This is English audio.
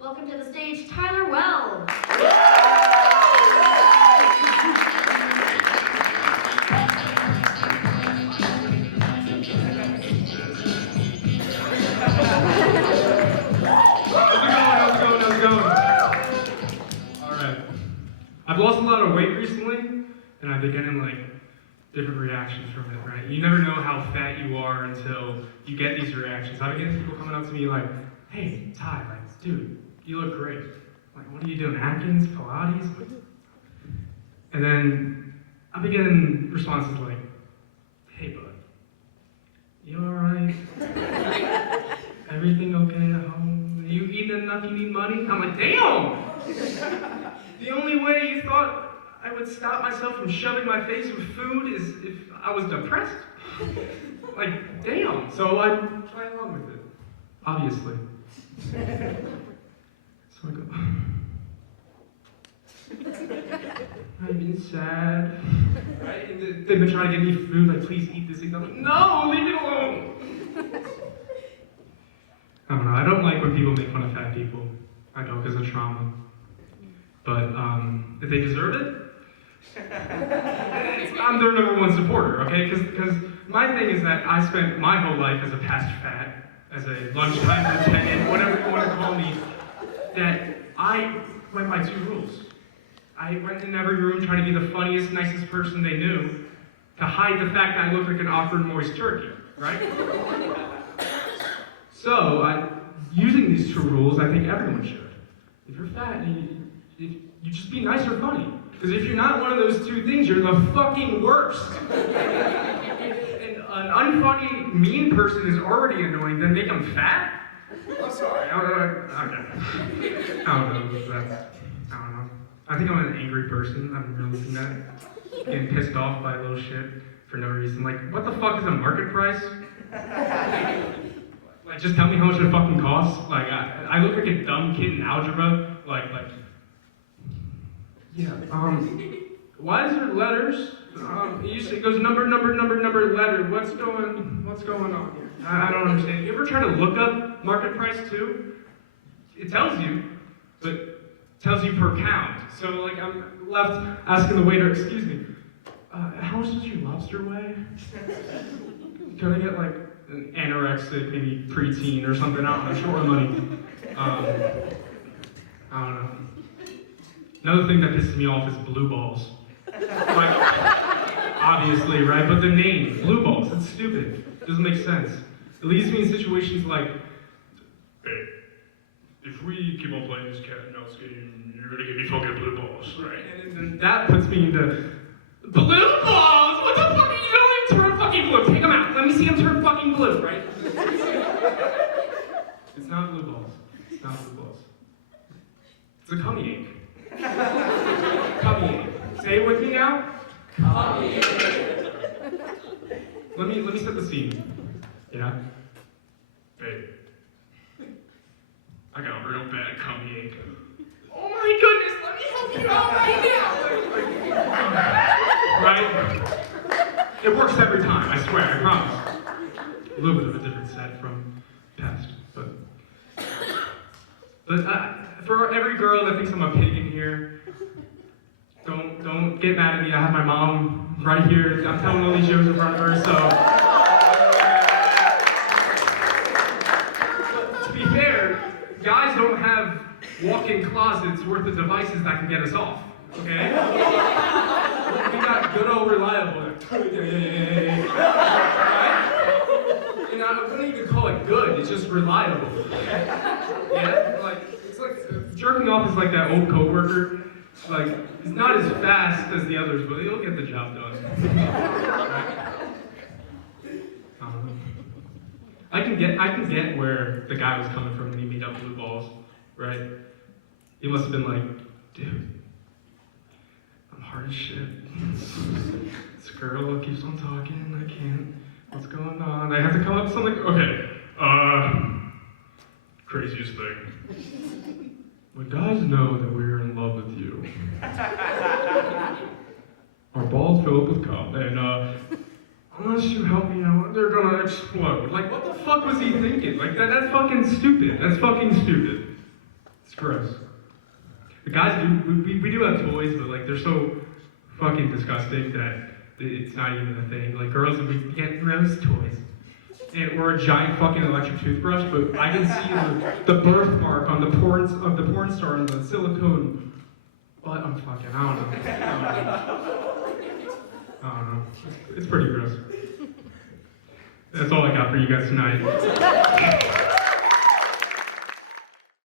Welcome to the stage, Tyler Weld. How's it going? Alright. I've lost a lot of weight recently, and I've been getting like different reactions from it, right? You never know how fat you are until you get these reactions. I've been getting people coming up to me like, hey, Ty, like, dude, you look great. Like, what are you doing, Atkins, Pilates? And then I've been getting responses like, hey, bud, you alright? Everything okay at home? You eating enough, you need money? I'm like, damn! The only way you thought I would stop myself from shoving my face with food is if I was depressed? Like, damn. So I try along with it, obviously. So I go, I've been sad. Right? And they've been trying to get me food, like, please eat this thing. I'm like, no, leave it alone. I don't know, I don't like when people make fun of fat people. I don't, because of trauma. But if they deserve it, I'm their #1 supporter, okay? Because my thing is that I spent my whole life as a past fat, as a lunchtime lieutenant, whatever you want to call me, that I went by 2 rules. I went in every room trying to be the funniest, nicest person they knew to hide the fact that I looked like an awkward, moist turkey, right? So, using these 2 rules, I think everyone should. If you're fat, you just be nice or funny. Because if you're not one of those 2 things, you're the fucking worst. And an unfunny, mean person is already annoying, then make them fat? I'm sorry. Okay. I don't know. I think I'm an angry person. I'm realizing that. Getting pissed off by little shit for no reason. Like, what the fuck is a market price? Like, just tell me how much it fucking costs. Like, I look like a dumb kid in algebra. Yeah, why is there letters? It goes number, letter. What's going on here? I don't understand. You ever try to look up market price too? It tells you, but it tells you per pound. So like I'm left asking the waiter, excuse me, how much does your lobster weigh? Can I get like an anorexic, maybe preteen or something? I don't know, short of money. I don't know. Another thing that pisses me off is blue balls. Like, obviously, right? But the name, blue balls, it's stupid. It doesn't make sense. It leaves me in situations like, hey, if we keep on playing this cat and mouse game, you're gonna give me fucking blue balls, right? And then that puts me into, blue balls? What the fuck are you doing? Turn fucking blue. Take them out. Let me see them turn fucking blue, right? It's not blue balls. It's not blue balls. It's a cummy ache. Cummy ache. Say it with me now. Cummy ache. Let me set the scene. Yeah? Babe. I got a real bad cummy ache. Oh my goodness, let me help you out right now! Right? It works every time, I swear, I promise. A little bit of a different set from past, but for every girl that thinks I'm a pig in here, don't get mad at me. I have my mom right here. I'm telling all these jokes in front of her, so. But to be fair, guys don't have walk-in closets worth of devices that can get us off, okay? We got good old reliable. Right? And I wouldn't even call it good, it's just reliable. Yeah? It's like jerking off is like that old coworker. Like, he's not as fast as the others, but he'll get the job done. I can get where the guy was coming from when he made up blue balls, right? He must have been like, dude, I'm hard as shit. This girl keeps on talking, I can't. What's going on? I have to come up with something. Okay, craziest thing. When guys know that we're in love with you, our balls fill up with cum, and unless you help me out, they're gonna explode. Like, what the fuck was he thinking? Like, that's fucking stupid. That's fucking stupid. It's gross. The guys we do have toys, but like they're so fucking disgusting that it's not even a thing. Like girls, we get rose toys. Or a giant fucking electric toothbrush, but I can see the birthmark on the porn star and the silicone. But I'm fucking, I don't know. It's pretty gross. That's all I got for you guys tonight.